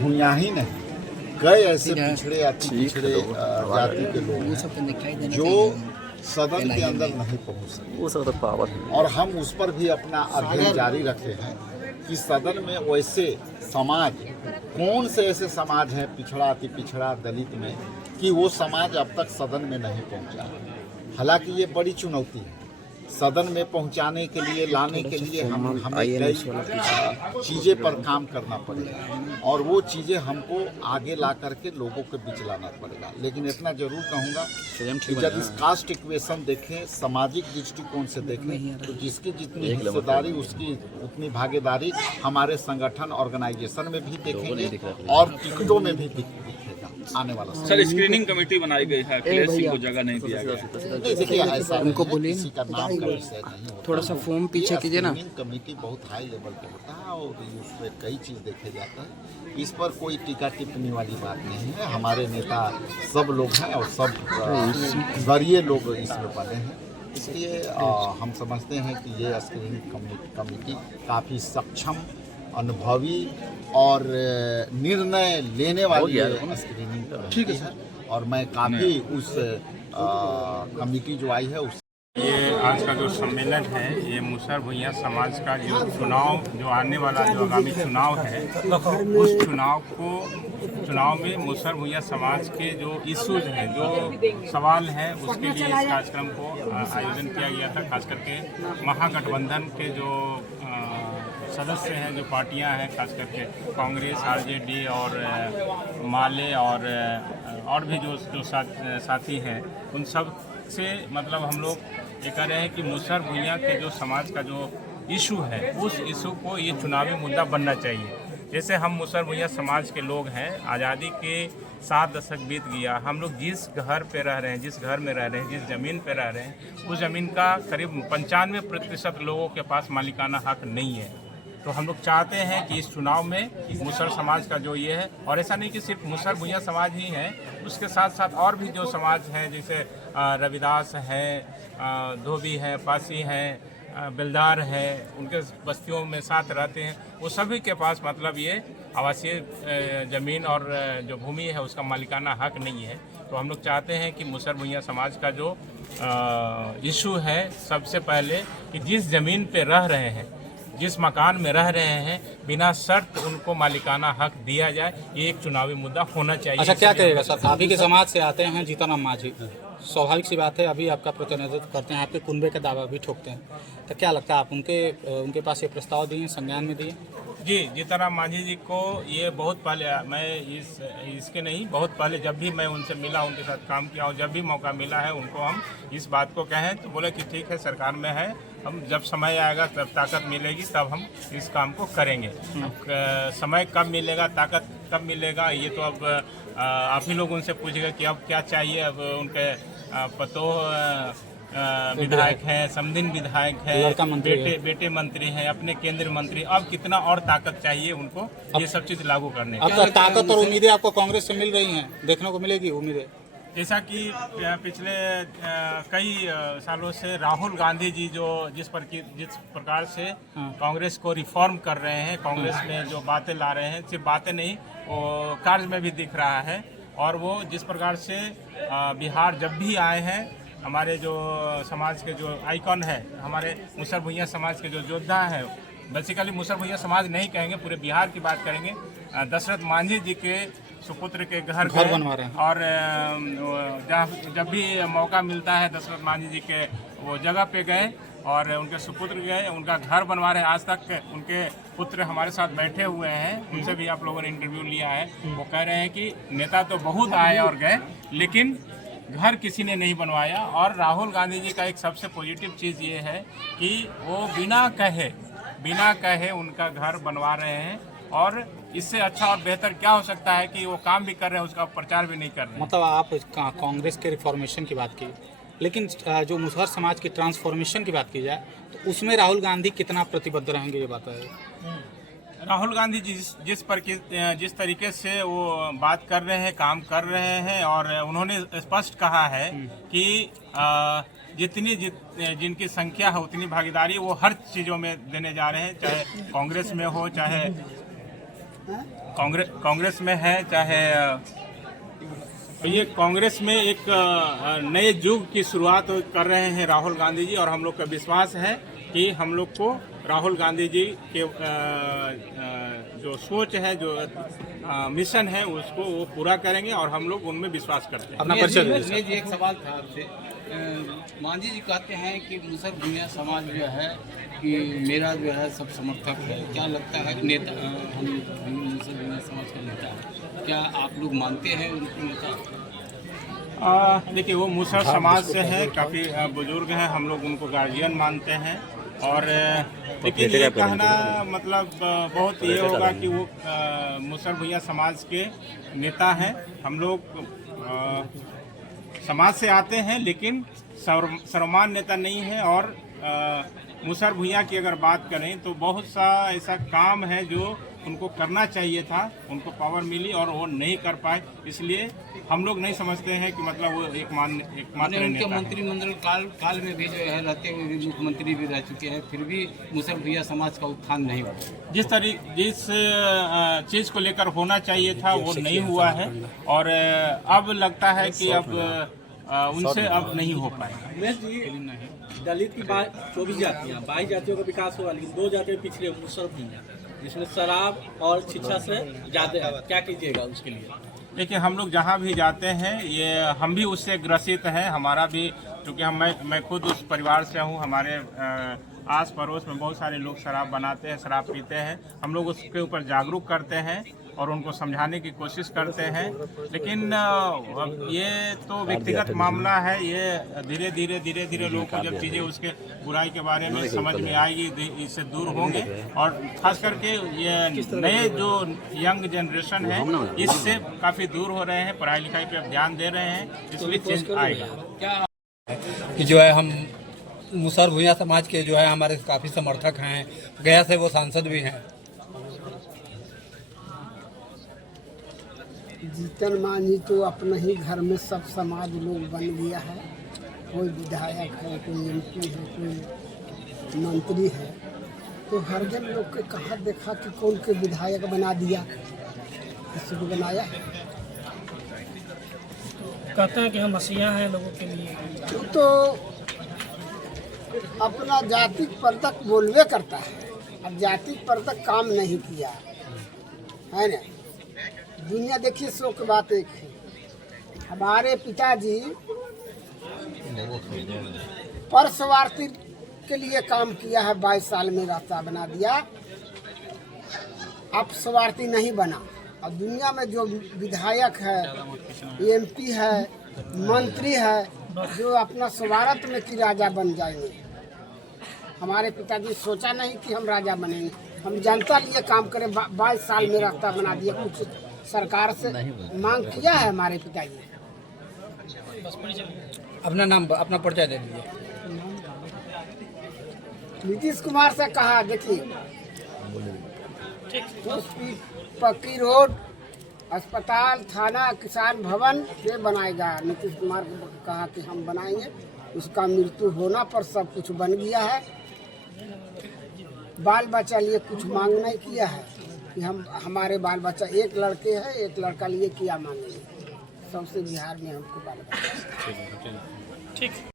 भूया ही नहीं, कई ऐसे पिछड़े अति पिछड़े जाति के लोग हैं जो सदन के अंदर नहीं पहुंच सकते, और हम उस पर भी अपना अध्ययन जारी रखे हैं कि सदन में वैसे समाज, कौन से ऐसे समाज हैं पिछड़ा अति पिछड़ा दलित में कि वो समाज अब तक सदन में नहीं पहुंचा। हालांकि ये बड़ी चुनौती है, सदन में पहुंचाने के लिए, लाने के लिए हमें कई चीज़ें पर काम करना पड़ेगा, और वो चीज़ें हमको आगे ला करके लोगों के बीच लाना पड़ेगा। लेकिन इतना जरूर कहूँगा कि जब इस कास्ट इक्वेशन देखें, सामाजिक दृष्टिकोण से देखें, तो जिसकी जितनी हिस्सेदारी उसकी उतनी भागीदारी हमारे संगठन ऑर्गेनाइजेशन में भी देखेंगे और टिकटों में भी दिखेगा आने वाला। सर, स्क्रीनिंग कमेटी बनाई गई है, अखिलेश सिंह को जगह नहीं दिया गया। देखिए, ऐसा उनको बोलिए, किसी का नाम का विषय नहीं होता, थोड़ा सा फॉर्म पीछे कीजिए ना। कमेटी बहुत हाई लेवल पे होता है और उसमें कई चीज़ देखे जाता है। इस पर कोई टीका टिप्पणी वाली बात नहीं है। हमारे नेता सब लोग हैं और सब वरीय लोग इसमें बने हैं, इसलिए हम समझते हैं कि ये स्क्रीनिंग कमेटी काफ़ी सक्षम, अनुभवी और निर्णय लेने वाली स्क्रीनिंग कमेटी है, और मैं काफ़ी उस कमेटी जो आई है उस ये आज का जो सम्मेलन है, ये मुसहर भुइयां समाज का जो चुनाव, जो आने वाला जो आगामी चुनाव है, उस चुनाव में मुसहर भुइयां समाज के जो इश्यूज हैं, जो सवाल हैं, उसके लिए इस कार्यक्रम को आयोजन किया गया था। खास करके महागठबंधन के जो सदस्य हैं, जो पार्टियां हैं, खास करके कांग्रेस, आरजेडी और माले और भी जो साथी हैं, उन सब से मतलब हम लोग ये कह रहे हैं कि मुसहर भुइयां के जो समाज का जो इशू है, उस इशू को ये चुनावी मुद्दा बनना चाहिए। जैसे हम मुसहर भुइयां समाज के लोग हैं, आज़ादी के 7 दशक बीत गया, हम लोग जिस घर पे रह रहे हैं, जिस घर में रह रहे हैं, जिस ज़मीन पे रह रहे हैं, उस ज़मीन का करीब 95% लोगों के पास मालिकाना हक नहीं है। तो हम लोग चाहते हैं कि इस चुनाव में मुसहर समाज का जो ये है, और ऐसा नहीं कि सिर्फ मुसहर भुइयां समाज ही है, उसके साथ साथ और भी जो समाज हैं, जैसे रविदास हैं, धोबी हैं, पासी हैं, बेलदार हैं, उनके बस्तियों में साथ रहते हैं, वो सभी के पास मतलब ये आवासीय ज़मीन और जो भूमि है उसका मालिकाना हक नहीं है। तो हम लोग चाहते हैं कि मुसहर भुइयां समाज का जो इशू है, सबसे पहले कि जिस ज़मीन पे रह रहे हैं, जिस मकान में रह रहे हैं, बिना शर्त उनको मालिकाना हक दिया जाए, ये एक चुनावी मुद्दा होना चाहिए। अच्छा, क्या कहेगा सर? आप ही के समाज से आते हैं जीतनराम मांझी, स्वाभाविक सी बात है, अभी आपका प्रतिनिधित्व करते हैं, आपके कुनबे का दावा भी ठोकते हैं, तो क्या लगता है आप उनके पास ये प्रस्ताव दिए, संज्ञान में दिए? जी, जीतनराम मांझी जी को ये बहुत पहले, मैं इसके नहीं, बहुत पहले जब भी मैं उनसे मिला, उनके साथ काम किया, और जब भी मौका मिला है उनको हम इस बात को कहें तो बोले कि ठीक है, सरकार में है, हम जब समय आएगा, तब ताकत मिलेगी, तब हम इस काम को करेंगे। समय कब मिलेगा, ताकत कब मिलेगा, ये तो अब आप ही लोग उनसे पूछेगा कि अब क्या चाहिए। अब उनके पतोह विधायक हैं, समदिन विधायक हैं, बेटे मंत्री हैं, अपने केंद्रीय मंत्री, अब कितना और ताकत चाहिए उनको ये सब चीज़ लागू करने। अब तक ताकत और उम्मीदें आपको कांग्रेस से मिल रही हैं, देखने को मिलेगी उम्मीदें? जैसा कि पिछले कई सालों से राहुल गांधी जी जिस प्रकार से कांग्रेस को रिफॉर्म कर रहे हैं, कांग्रेस में जो बातें ला रहे हैं, सिर्फ बातें नहीं, वो कार्य में भी दिख रहा है। और वो जिस प्रकार से बिहार जब भी आए हैं, हमारे जो समाज के जो आइकॉन है, हमारे मुसहर भुइयां समाज के जो योद्धा हैं, बेसिकली मुसहर भुइयां समाज नहीं कहेंगे, पूरे बिहार की बात करेंगे, दशरथ मांझी जी के सुपुत्र के घर बनवा रहे हैं, और जब भी मौका मिलता है दशरथ मांझी जी के वो जगह पे गए और उनके सुपुत्र गए, उनका घर बनवा रहे हैं। आज तक उनके पुत्र हमारे साथ बैठे हुए हैं, उनसे भी आप लोगों ने इंटरव्यू लिया है, वो कह रहे हैं कि नेता तो बहुत आए और गए, लेकिन घर किसी ने नहीं बनवाया। और राहुल गांधी जी का एक सबसे पॉजिटिव चीज़ ये है कि वो बिना कहे उनका घर बनवा रहे हैं, और इससे अच्छा और बेहतर क्या हो सकता है कि वो काम भी कर रहे हैं, उसका प्रचार भी नहीं कर रहे हैं। मतलब आप कांग्रेस के रिफॉर्मेशन की बात की, लेकिन जो मुसहर समाज की ट्रांसफॉर्मेशन की बात की जाए तो उसमें राहुल गांधी कितना प्रतिबद्ध रहेंगे, ये बात है? राहुल गांधी जी जिस तरीके से वो बात कर रहे हैं, काम कर रहे हैं, और उन्होंने स्पष्ट कहा है कि जिनकी संख्या है उतनी भागीदारी वो हर चीज़ों में देने जा रहे हैं, चाहे कांग्रेस में हो, चाहे कांग्रेस में है, चाहे तो ये कांग्रेस में एक नए युग की शुरुआत कर रहे हैं राहुल गांधी जी, और हम लोग का विश्वास है कि हम लोग को राहुल गांधी जी के जो सोच है, जो मिशन है, उसको वो पूरा करेंगे और हम लोग उनमें विश्वास करते हैं। अपना परिचय दीजिए। मैं जी एक सवाल था आपसे। मांझी जी कहते हैं कि मुसर भुइयां समाज जो है कि मेरा जो है सब समर्थक है। क्या लगता है नेता हम मुसर भुइयां समाज का नेता है, क्या आप लोग मानते हैं उनको नेता? देखिए, वो मुसर समाज से है, काफ़ी बुजुर्ग हैं, हम लोग उनको गार्जियन मानते हैं। और लेकिन ये कहना मतलब बहुत ये होगा कि वो मुसर भुइयां समाज के नेता हैं। हम लोग समाज से आते हैं, लेकिन सर्वमान्य नेता नहीं है। और मुसर भुइयां की अगर बात करें तो बहुत सा ऐसा काम है जो उनको करना चाहिए था, उनको पावर मिली और वो नहीं कर पाए, इसलिए हम लोग नहीं समझते हैं कि मतलब वो एकमात्र उनके मंत्रिमंडल काल में भी जो है रहते हुए भी मुख्यमंत्री भी रह चुके हैं, फिर भी मुसर भुइयां समाज का उत्थान नहीं हुआ। जिस चीज़ को लेकर होना चाहिए था वो नहीं हुआ है, और अब लगता है कि अब उनसे अब नहीं हो पाएगा। दलित की 24 जातियाँ, 22 जातियों का विकास हुआ, लेकिन 2 जातियाँ पिछड़े मुसर भुइयां, जिसमें शराब और शिक्षा से ज़्यादा है। क्या कीजिएगा उसके लिए? देखिए, हम लोग जहाँ भी जाते हैं, ये हम भी उससे ग्रसित हैं। हमारा भी, क्योंकि मैं खुद उस परिवार से हूँ। हमारे आस पड़ोस में बहुत सारे लोग शराब बनाते हैं, शराब पीते हैं। हम लोग उसके ऊपर जागरूक करते हैं और उनको समझाने की कोशिश करते हैं, लेकिन ये तो व्यक्तिगत मामला है। ये धीरे धीरे लोगों को जब चीज़ें उसके बुराई के बारे में समझ में आएगी, इससे दूर होंगे। और खास करके ये नए जो यंग जनरेशन है, इससे काफ़ी दूर हो रहे हैं, पढ़ाई लिखाई पे ध्यान दे रहे हैं, इसलिए चेंज आएगा। कि जो है हम मुसर भुइयां समाज के जो है हमारे काफ़ी समर्थक हैं, गया से वो सांसद भी हैं। जीतन मांझी तो अपने ही घर में सब समाज लोग बन गया है। कोई विधायक है, कोई MP है, कोई मंत्री है, तो हर जन लोग के कहाँ देखा कि कौन के विधायक बना दिया, किसी को बनाया है? कहते हैं कि हम मसीहा हैं लोगों के लिए। तो अपना जातिक पर तक बोलवे करता है, अब जातिक पर तक काम नहीं किया है ना। दुनिया देखिए, शोक की बात एक है, हमारे पिताजी परसवार्थी के लिए काम किया है, 22 साल में रास्ता बना दिया। अब स्वार्थी नहीं बना। अब दुनिया में जो विधायक है, MP है, मंत्री है, जो अपना स्वार्थ में कि राजा बन जाएंगे। हमारे पिताजी सोचा नहीं कि हम राजा बनेंगे, हम जनता लिए काम करें। 22 साल में रास्ता बना दिया, कुछ सरकार से मांग किया है हमारे पिताजी। अपना नाम, अपना परिचय दे दीजिए। नीतीश कुमार से कहा, देखिए पक्की रोड, अस्पताल, थाना, किसान भवन ये बनाएगा। नीतीश कुमार को कहा कि हम बनाएंगे, उसका मृत्यु होना पर सब कुछ बन गया है। बाल बच्चा लिए कुछ मांग नहीं किया है कि हम हमारे बाल बच्चा, एक लड़के हैं, एक लड़का लिए क्या मांगेंगे। सबसे बिहार में हमको बाल बच्चा। ठीक।